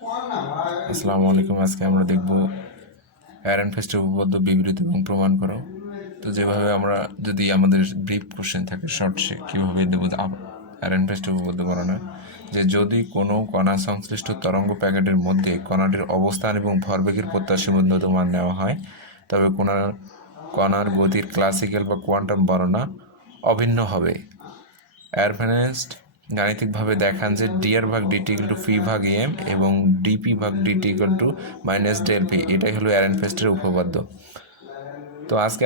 আসসালামু আলাইকুম। আজকে আমরা দেখব অ্যারেনফেস্টের উপপাদ্য বিবৃতি এবং প্রমাণ করো। তো যেভাবে আমরা যদি আমাদের ব্রিফ কোশ্চেন থাকে শর্টসে কীভাবে দেব অ্যারেনফেস্টের উপপাদ্য বানানো, যে যদি কোনো কণা সংশ্লিষ্ট তরঙ্গ প্যাকেটের মধ্যে কণাটির অবস্থান এবং ভরবেগের প্রত্যাশিত মান নেওয়া হয়, তবে কণার গতির ক্লাসিক্যাল বা কোয়ান্টাম বর্ণনা অভিন্ন হবে। অ্যারেনফেস্ট গাণিতিকভাবে দেখান যে ডিআর ভাগ ডিটি ইকুয়াল টু পি ভাগ এম এবং ডিপি ভাগ DT equal to minus del P. এটাই হলো অ্যারেনফেস্টের উপপাদ্য। তো আজকে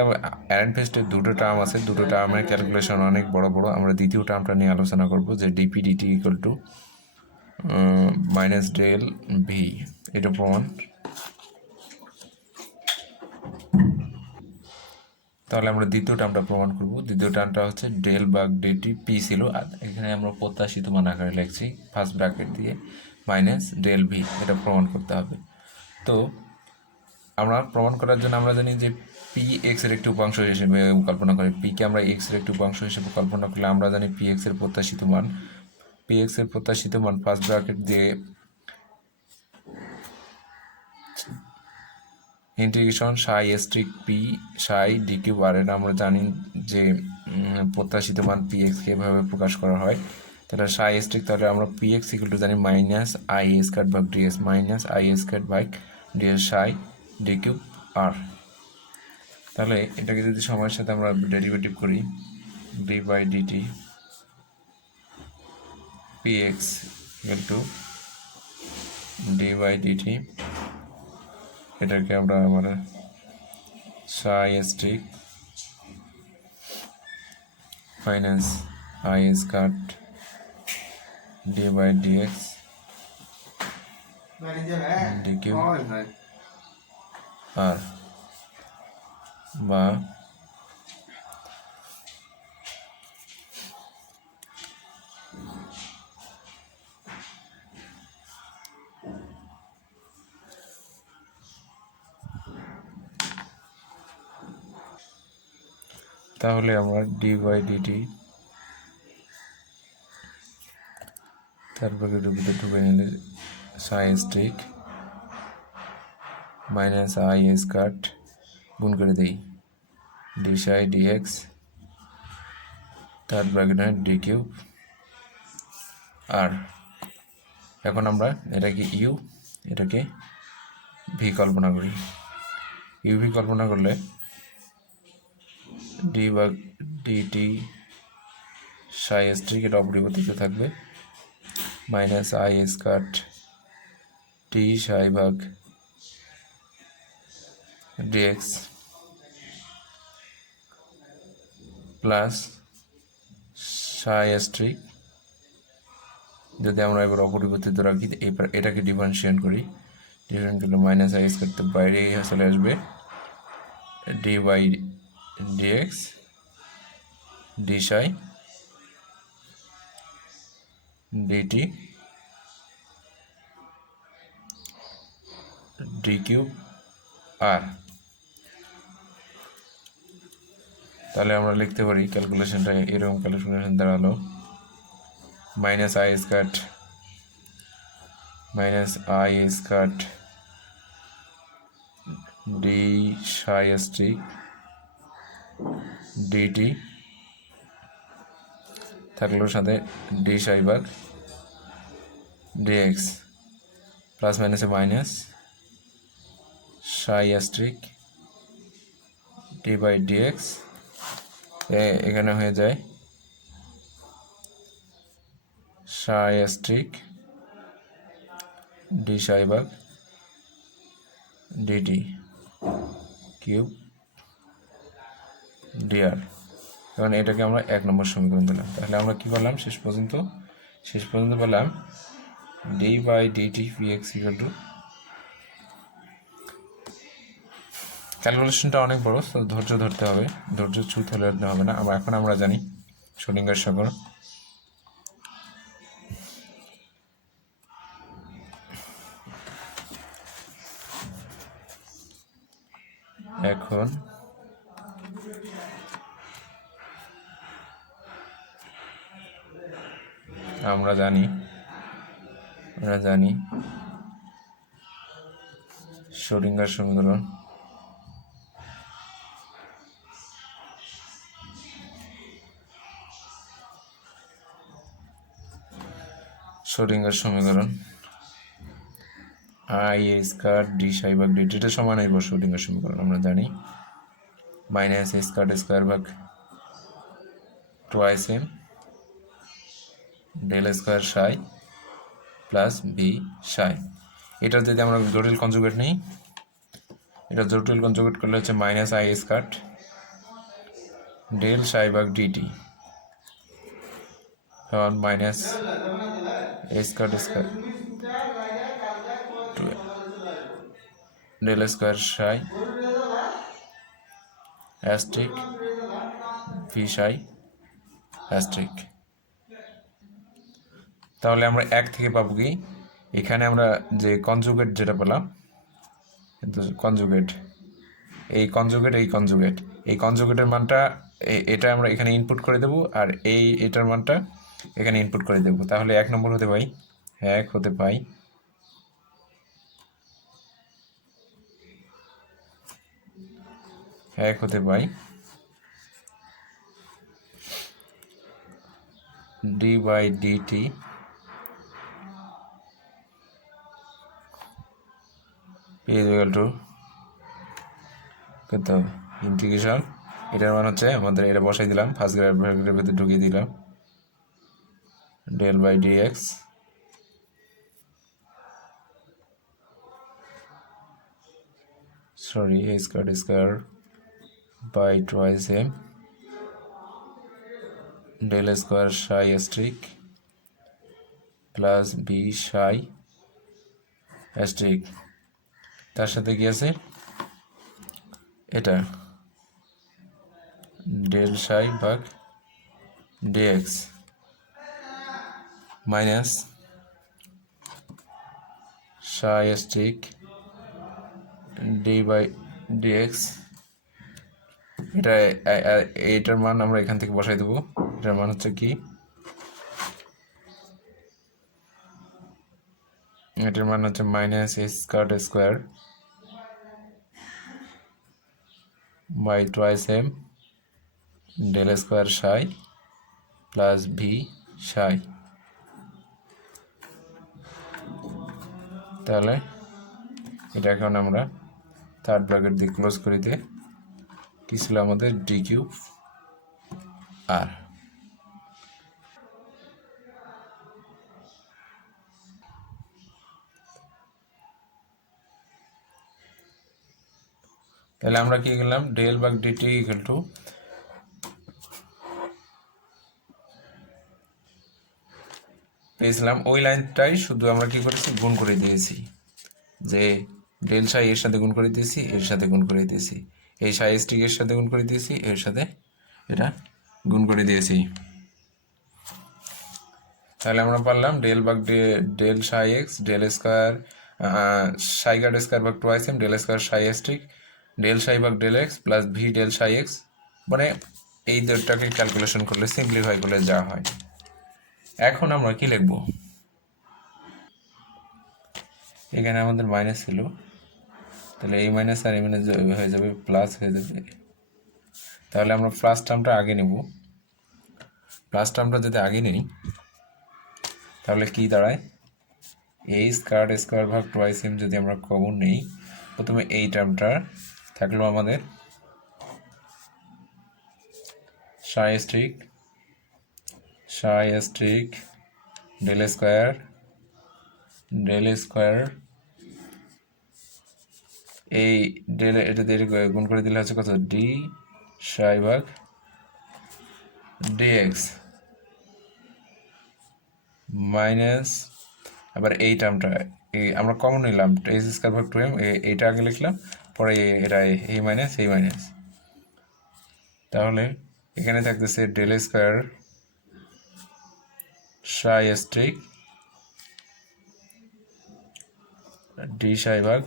অ্যারেনফেস্টের দুটো টার্ম আছে, দুটো টার্মের ক্যালকুলেশন অনেক বড় বড়। আমরা দ্বিতীয় টার্মটা নিয়ে আলোচনা করব, যে DP DT equal to minus del V. এটা প্রমাণ। তাহলে আমরা দ্বিতীয় টার্মটা প্রমাণ করব। দ্বিতীয় টার্মটা হচ্ছে ডেল ভাগ ডিটি পি ছিল, আর এখানে আমরা প্রত্যাশিত মান আকারে লিখছি ফার্স্ট ব্র্যাকেট দিয়ে মাইনাস ডেল ভি। এটা প্রমাণ করতে হবে। তো আমরা প্রমাণ করার জন্য আমরা জানি যে পি এক্স এর একটি উপাংশ হিসেবে কল্পনা করি। পিকে আমরা এক্স এর একটি উপাংশ হিসেবে কল্পনা করলে আমরা জানি পি এক্স এর প্রত্যাশিত মান ফার্স্ট ব্র্যাকেট দিয়ে ইন্টিগ্রেশন সাই স্ট্রিক পি সাই ডি কিউব আর। এটা আমরা জানি যে প্রত্যাশিত মান পি এক্সকে এভাবে প্রকাশ করা হয়। তাহলে সাই স্ট্রিক, তাহলে আমরা পি এক্স ইকুয়াল টু জানি মাইনাস আই স্কয়ার ভাগ ডিএস, মাইনাস আই স্কয়ার ভাগ DS psi D cube R. তাহলে এটাকে যদি সময়ের সাথে আমরা ডেরিভেটিভ করি, D by DT P X equal to D by DT, এটাকে আমরা psi star minus I square D by DX D cube R, বা তাহলে আমরা ডি বাই ডিটি তারপরে ঢুকে নিলে সাই স্ট্রিক মাইনাস আই স্কয়ার গুণ করে দিই D psi DX, third bracket D cube R. এখন আমরা এটাকে ইউ, এটাকে ভি কল্পনা করি। ইউভি কল্পনা করলে ডি বা ডিটি সাই স্ট্রিক এটা অপরিবর্তিত থাকবে, মাইনাস আই স্কয়ার টি সাই ভাগ ডিএক্স প্লাস সাই স্ট্রিক, যদি আমরা এবার অপরিবর্তিত রাখি এবার এটাকে ডিফারেন্সিয়েট করি, ডিফারেন্ট করলে মাইনাস আই স্কয়ার তো বাইরে চলে আসবে, D by DX D Sai DT D cube R. তাহলে আমরা লিখতে পারি ক্যালকুলেশনটা এরকম ক্যালকুলেশন দাঁড়ালো minus I square D Sai Streak DT থাকলো সাথে ডি সাই ভাগ ডিএক্স প্লাস মাইনাসে minus Sai Streak D by dx, এখানে হয়ে যায় সাই স্ট্রিক ডি সাই ভাগ ডিটি কিউব ডিআর। এখন এটাকে আমরা 1 নম্বর সমীকরণ দিলাম। তাহলে আমরা কি পেলাম শেষ পর্যন্ত পেলাম D by DT P X equal to, ক্যালকুলেশনটা অনেক বড়, তো ধৈর্য ধরতে হবে, ধৈর্যচ্যুত হলে হবে না। এখন আমরা জানি শ্রোডিঙ্গার সাগর। এখন আমরা জানি শ্রোডিঙ্গার সমীকরণ I A square D psi ভাগ ডিটি এটা সমান হইব শ্রোডিঙ্গার সমীকরণ আমরা জানি মাইনাস এ স্কয়ার ভাগ twice M del square psi plus B সাই। এটার যদি আমরা জটিল কনজুগেট নিই, এটা জটিল কনজুগেট করলে হচ্ছে minus I square del psi ভাগ ডিটি সমান minus A square del square psi asterisk V সাই অ্যাস্ট্রিক। তাহলে আমরা এক থেকে পাবো কি, এখানে আমরা যে কনজুগেট যেটা পেলাম, কিন্তু এই কনজুগেটের মানটা এটা আমরা এখানে ইনপুট করে দেব, আর এটার মানটা এখানে ইনপুট করে দেব। তাহলে 1 নম্বর হতে পাই 1 হতে পাই D by DT is equal to কত ইন্টিগ্রেশন, এটার মান হচ্ছে আমাদের এটা বসাই দিলাম, ফার্স্ট ব্র্যাকেটের ভিতরে ঢুকিয়ে দিলাম del by DX a square by twice M del square psi asterisk plus B সাই অ্যাস্ট্রিক। তার সাথে কি আছে, এটা ডেল সাই ভাগ dx minus Sai অ্যাস্ট্রিক D by dx. এটার মান আমরা এখান থেকে বসাই দেবো। এটার মান হচ্ছে কি, এটার মান হচ্ছে minus A square by twice M del square psi plus V psi. তাহলে এটা এখন আমরা থার্ড ব্র্যাকেট দিয়ে ক্লোজ করে দিয়ে কি ছিল আমাদের ডি কিউব আর। তাহলে আমরা কি করলাম, ডেল ভাগ ডিটি ইকুয়াল টু পেয়েছিলাম ওই লাইনটাই, শুধু আমরা কি করেছি গুণ করে দিয়েছি, যে ডেল সাই এর সাথে গুণ করে দিয়েছি, এর সাথে গুণ করে দিয়েছি, এই সাই স্টিক এর সাথে গুণ করে দিয়েছি, এর সাথে এটা গুণ করে দিয়েছি। তাহলে আমরা পারলাম del psi X del square psi grad square ভাগ twice M del square psi asterisk del psi ভাগ del X plus V del psi X. মানে এই দুটাকে ক্যালকুলেশন করলে, সিম্পলিফাই করলে যা হয়। এখন আমরা কি লিখব, এখানে আমাদের মাইনাস ছিল, তাহলে এই মাইনাস আর এই মাইনাস হয়ে যাবে প্লাস হয়ে যাবে। তাহলে আমরা প্লাস টার্মটা আগে নেব। প্লাস টার্মটা যদি আগে নিই তাহলে কি দাঁড়ায়, এই স্কয়ার ভাগ টোয়াইস এম যদি আমরা কমন নেই, প্রথমে এই টার্মটা থাকলো আমাদের সাই স্ট্রিক ডেল স্কয়ার এই ডেল এটা দিয়ে গুণ করে দিলে হচ্ছে কত, ডি সাই ভাগ ডিএক্স মাইনাস আবার এই টার্মটা আমরা কমন নিলাম এইচ স্কয়ার ভাগ 2m, এইটা আগে লিখলাম, পরে এটা এই মাইনাস তাহলে এখানে থাকতেছে del square psi Streak D psi ভাগ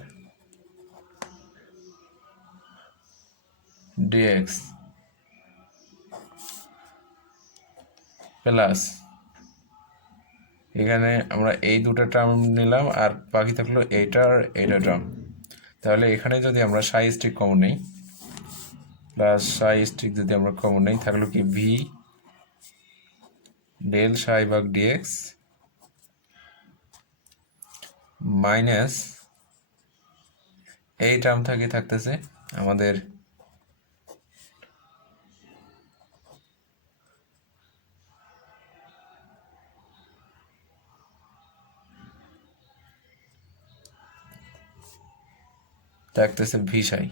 ডিএক্স প্লাস এখানে আমরা এই দুটো টার্ম নিলাম, আর বাকি থাকলো এইটা আর এইটা টার্ম। তাহলে এখানে যদি আমরা সাই স্ট্রিক কমন নেই, প্লাস সাই স্ট্রিক যদি আমরা কমন নেই, থাকলো কি ভি ডেল সাই ভাগ ডিএক্স মাইনাস এই টার্ম থাকতেছে আমাদের থাকতেছে ভি সাই।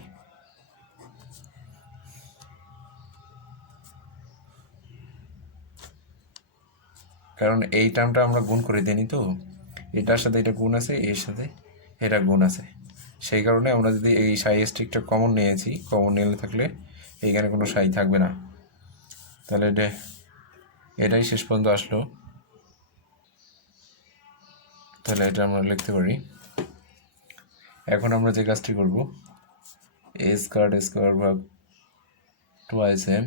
কারণ এই টার্মটা আমরা গুণ করে দিইনি, তো এটার সাথে এটা গুণ আছে, এর সাথে এটা গুণ আছে, সেই কারণে আমরা যদি এই সাই স্ট্রিকটা কমন নিয়েছি, কমন নিলে থাকলে এইখানে কোনো সাই থাকবে না। তাহলে এটাই শেষ পর্যন্ত আসলো। তাহলে এটা আমরা লিখতে পারি। এখন আমরা যে কাজটি করব, এ স্কোয়ার ভাগ 2m,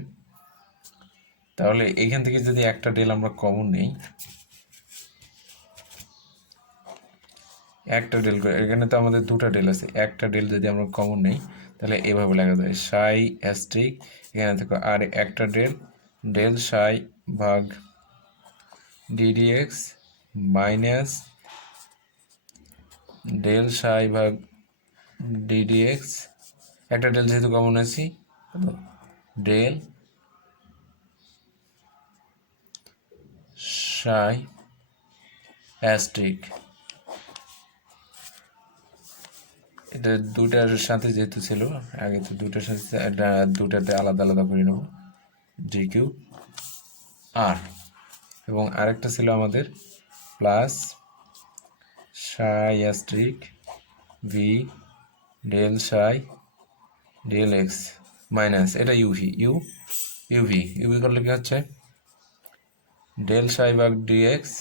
তাহলে এইখান থেকে যদি একটা ডেল আমরা কমন নেই, একটা ডেল, এখানে তো আমাদের দুটা ডেল আছে, একটা ডেল যদি আমরা কমন নেই তাহলে এভাবে লেখা যায় সাই স্ট্রিক, এখানে থেকে আর একটা ডেল, ডেল সাই ভাগ ডিডিএক্স মাইনাস ডেল সাই ভাগ ডিডিএক্স, একটা ডেল যেহেতু কমন আছি, ডেল সাই অ্যাস্ট্রিক, এটা দুটার সাথে যেহেতু ছিল আগে, তো দুটার সাথে এটা দুটাতে আলাদা আলাদা করে নেব, জি কিউ আর, এবং আরেকটা ছিল আমাদের plus psi asterisk V del psi del X minus এটা ইউভি করলে কি হচ্ছে ডেল সাই ভাগ ডিএক্স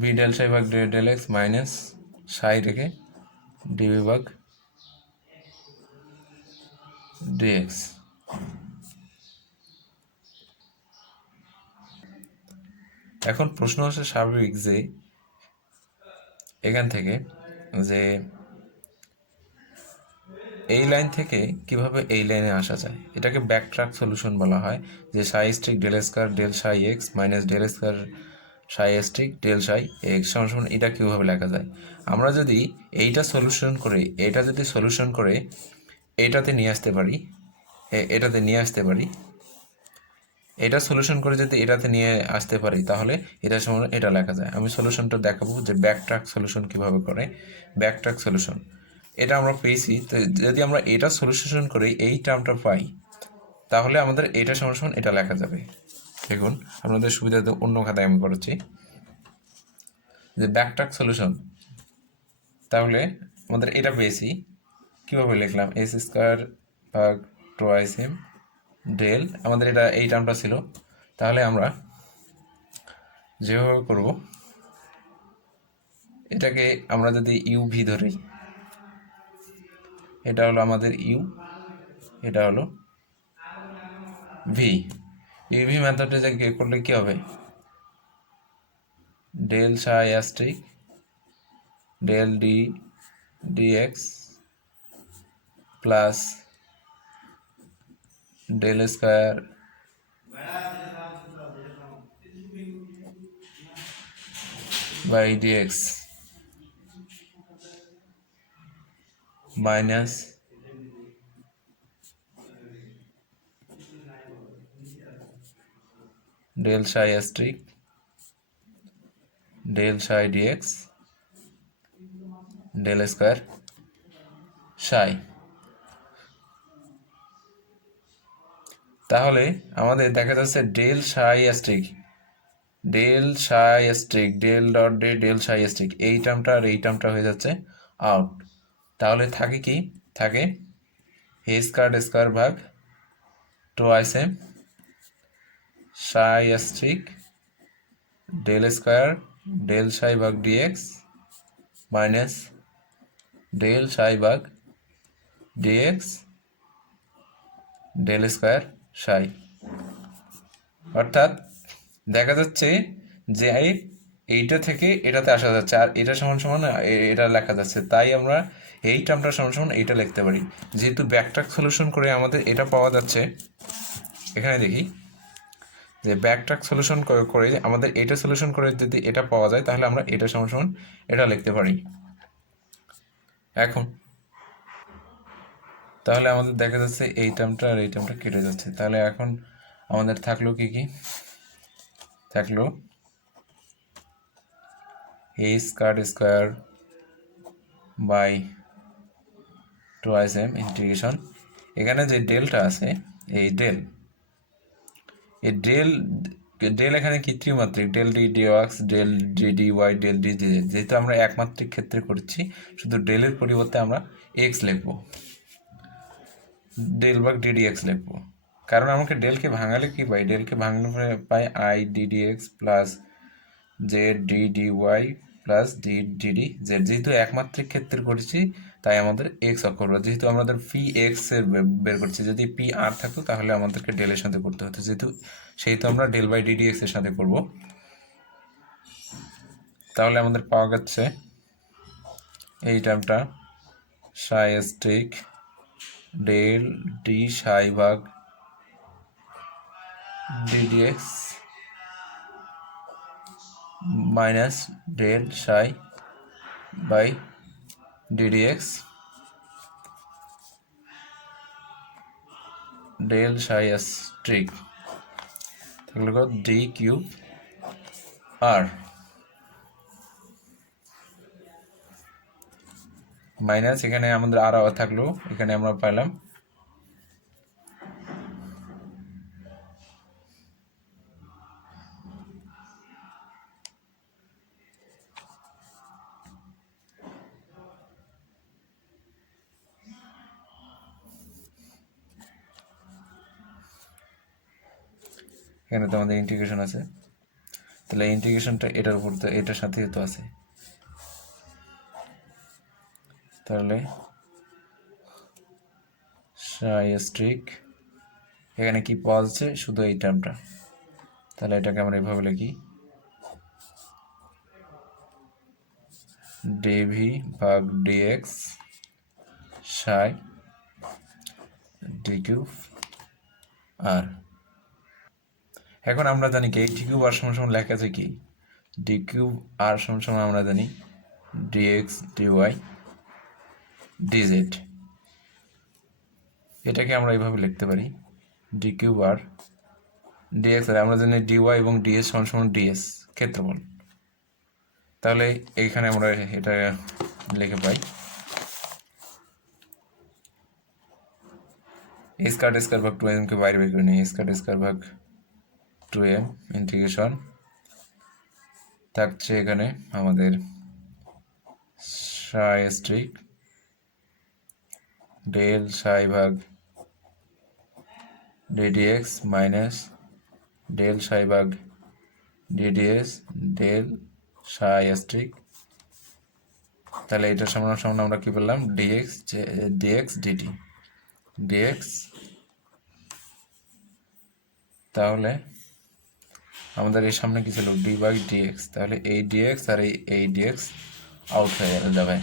ভি ডেল সাই ভাগ ডেল এক্স মাইনাস সাই রেখে ডিভি ভাগ ডিএক্স। এখন প্রশ্ন হচ্ছে স্বাভাবিক যে এখান থেকে যে এই লাইন থেকে কিভাবে এই লাইনে আসা যায়, এটাকে ব্যাকট্র্যাক সলিউশন বলা হয়। যে psi asterisk del square del psi X minus del square psi asterisk del psi X সমান এটা কীভাবে লেখা যায়। আমরা যদি এইটা সলিউশন করে, এটা যদি সলিউশন করে এটাতে নিয়ে আসতে পারি, এটাতে নিয়ে আসতে পারি, এটা সলিউশন করে যদি এটাতে নিয়ে আসতে পারি, তাহলে এটা সমান এটা লেখা যায়। আমি সলিউশনটা দেখাবো যে ব্যাকট্র্যাক সলিউশন কীভাবে করে। ব্যাকট্র্যাক সলিউশন এটা আমরা পেয়েছি, তো যদি আমরা এটা সলিউশন করে এই টার্মটা পাই, তাহলে আমাদের এটা সমান এটা লেখা যাবে। দেখুন আপনাদের সুবিধাতে অন্য খাতায় আমি করেছি যে ব্যাকট্র্যাক সলিউশন, তাহলে আমাদের এটা পেয়েছি, কীভাবে লিখলাম এস স্কোয়ার ভাগ টোয়াইস এম ডেল, আমাদের এটা এই টার্মটা ছিল, তাহলে আমরা যেভাবে করব, এটাকে আমরা যদি ইউভি ধরি, এটা হলো আমাদের ইউ, এটা হলো ভি, ইউভি মেথডে যে করলে কি হবে, del psi asterisk del D DX plus del square by DX minus del psi asterisk del psi DX del square psi. তাহলে আমাদের দেখা যাচ্ছে del psi asterisk del dot del psi অ্যাস্ট্রিক এই টার্মটা আর এই টার্মটা হয়ে যাচ্ছে আউট। তাহলে থাকে কি, থাকে এ স্কয়ার ভাগ টোয়াইস এম সাই asterisk del square del psi ভাগ ডিএক্স মাইনাস ডেল সাই ভাগ ডিএক্স ডেল স্কোয়ার সাই। অর্থাৎ দেখা যাচ্ছে যে এইটা থেকে এটাতে আসা যাচ্ছে, আর এটা সমান সমান এটা লেখা যাচ্ছে, তাই আমরা এই টার্মটা সমান সমান এইটা লিখতে পারি। যেহেতু ব্যাকট্রাক সলিউশন করে আমাদের এটা পাওয়া যাচ্ছে, এখানে দেখি যে ব্যাকট্রাক সলিউশন করে আমাদের এটা সলিউশন করে যদি এটা পাওয়া যায়, তাহলে আমরা এটা সমান সমান এটা লিখতে পারি। এখন তাহলে আমাদের দেখা যাচ্ছে এই টার্মটা আর এই টার্মটা কেটে যাচ্ছে। তাহলে এখন আমাদের থাকলো কি কি? থাকলো a square by 2m integration, এখানে যে ডেলটা আছে এই ডেল ডেল এখানে কি ত্রিমাত্রিক, ডেল ডি ডিওয়াক্স, del D D Y, del D D, যেহেতু আমরা একমাত্রিক ক্ষেত্রে করছি শুধু ডেলের পরিবর্তে আমরা এক্স লিখবো, ডেল ভাগ ডিডি এক্স লিখবো। কারণ আমাকে ডেলকে ভাঙালে কি পাই? ডেলকে ভাঙলে পাই I DD X plus Z D D Y plus D DD Z. যেহেতু একমাত্রিক ক্ষেত্রে করেছি তাই আমাদের এক্স অক্ষর, যেহেতু আমাদের পি এক্স এর বের করছি, যদি পি আর থাকতো তাহলে আমাদেরকে ডেলের সাথে করতে হতো, সেহেতু আমরা ডেল বাই ডিডি এক্স এর সাথে করব। তাহলে আমাদের পাওয়া যাচ্ছে এই টার্মটা সাই স্ট্রিক ডেল ডি সাই ভাগ DD X minus del psi by DD X del psi asterisk থাকলে ডি কিউব আর মাইনাস এখানে আমাদের আর থাকলো, এখানে আমরা পাইলাম এখানে তো আমাদের ইন্টিগ্রেশন আছে, তাহলে ইন্টিগ্রেশনটা এটার উপর তো এটার সাথেই তো আছে, তাহলে সাই স্ট্রিক এখানে কি পাওয়া যাচ্ছে? শুধু এই টার্মটা। তাহলে এটাকে আমরা এইভাবে লিখি ডিভি ভাগ ডিএক্স সাই ডি কিউব আর। এখন আমরা জানি কি ডি কিউব আর সমান সমান লেখা আছে কি? ডি কিউব আর সমান সমান আমরা জানি ডিএক্স ডিওয়াই ডিজেড। এটাকে আমরা এইভাবে লিখতে পারি ডি কিউব আর ডিএক্স, আর আমরা জানি ডিওয়াই এবং ডিএস সমান সমান ডিএস ক্ষেত্রফল। তাহলে এইখানে আমরা এটা লিখে পাই এ স্কয়ার ভাগ 2m কে বাইরে বের করে নিই, স্কয়ার ভাগ 2m ইন্টিগ্রেশন থাকছে এখানে আমাদের সাই স্ট্রিক ডেল সাই ভাগ ডিডিএক্স মাইনাস ডেল সাই ভাগ ডিডিএস ডেল সাই স্ট্রিক। তাহলে এটা সমান সমান আমরা কি বললাম? DX DT DX. তাহলে আমাদের এর সামনে কি ছিল? ডি বাই ডিএক্স, তাহলে এই ডিএক্স আর এই ডিএক্স আউট হয়ে যাবে,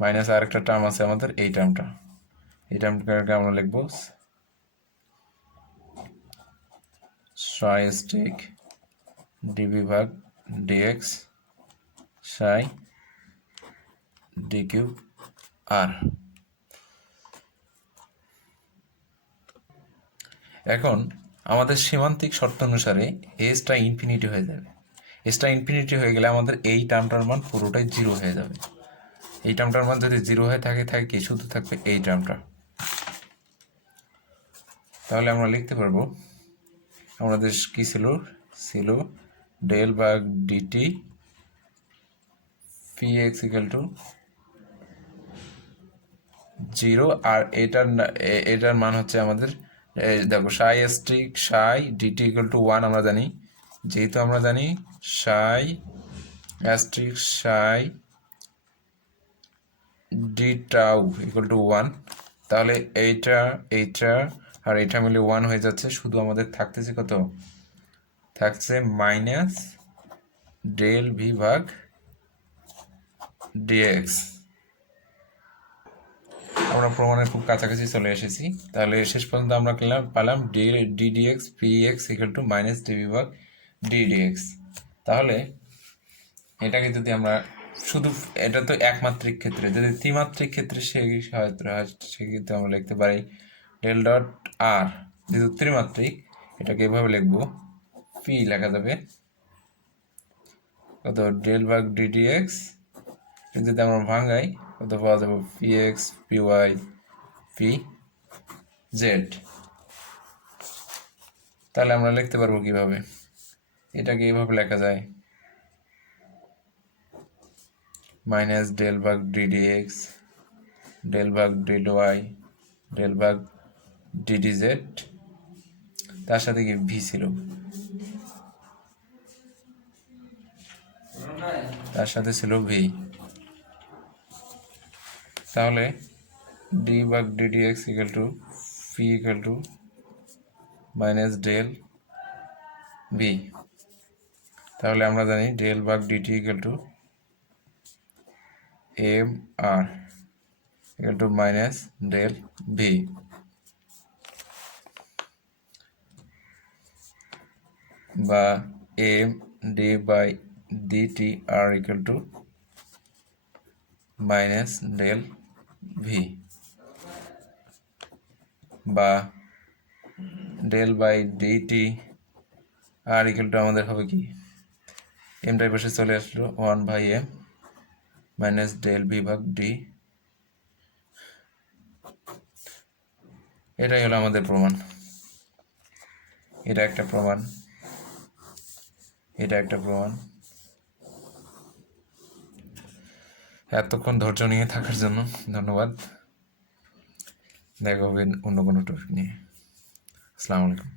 মাইনাস আর একটা টার্ম আছে আমাদের এই টার্মটা, এই টার্মটাকে আমরা লিখবো সাই স্ট্রিক ডিবি ভাগ ডিএক্স সাই ডি কিউব আর। এখন আমাদের সীমান্তিক শর্ত অনুসারে এসটা ইনফিনিটি হয়ে যাবে, এসটা ইনফিনিটি হয়ে গেলে আমাদের এই টার্মটার মান পুরোটাই জিরো হয়ে যাবে। এই টার্মটার মান যদি জিরো হয়ে থাকে কি শুধু থাকবে এই টার্মটা। তাহলে আমরা লিখতে পারবো আমাদের কি ছিল ডেল ভাগ DT P X equal to 0, আর এটার মান হচ্ছে আমাদের দেখো সাই স্ট্রিক সাই ডিটি ইকুয়াল টু 1 আমরা জানি, যেহেতু আমরা জানি সাই* সাই ডি টাউ ইকুয়াল টু 1, তাহলে এইটা এইটা আর এইটা মিলে 1 হয়ে যাচ্ছে, শুধু আমাদের থাকতেছে কত, থাকছে মাইনাস ডেল ভি ভাগ ডিএক্স। আমরা প্রমাণের খুব কাছাকাছি চলে এসেছি। তাহলে শেষ পর্যন্ত আমরা পেলাম D DX P X equal to minus DV ভাগ ডি ডিএক্স। তাহলে এটাকে যদি আমরা শুধু, এটা তো একমাত্রিক ক্ষেত্রে, যদি ত্রিমাত্রিক ক্ষেত্রে সেক্ষেত্রে আমরা লিখতে পারি ডেল ডট আর। যেহেতু ত্রিমাত্রিক, এটাকে এভাবে লিখবো, পি লেখা যাবে কত ডেল ভাগ ডিডিএক্স, যদি আমরা ভাঙাই কত পাওয়া যাবে P X P Y P Z. তাহলে আমরা লিখতে পারবো কিভাবে, এটাকে এইভাবে লেখা যায় মাইনাস ডেল ভাগ ডিডিএক্স ডেল ভাগ ডেল ওয়াই ডেল ভাগ ডিডি জেড, তার সাথে কি ভি ছিল, তার সাথে ছিল ভি। তাহলে ডি ভাগ DDX equal to P equal to minus del V. তাহলে আমরা জানি ডেল ভাগ DT equal to M R equal to minus del V, বা M D by DT R equal to minus del V, বা del by DT R equal to আমাদের হবে কি, এমটার পাশে চলে আসলো 1/m মাইনাস ডেল ভি ভাগ ডি। এটাই হলো আমাদের প্রমাণ। এটা একটা প্রমাণ, এটা একটা প্রমাণ। এতক্ষণ ধৈর্য নিয়ে থাকার জন্য ধন্যবাদ। দেখা হবে অন্য কোনো টপিক নিয়ে। আসসালামু আলাইকুম।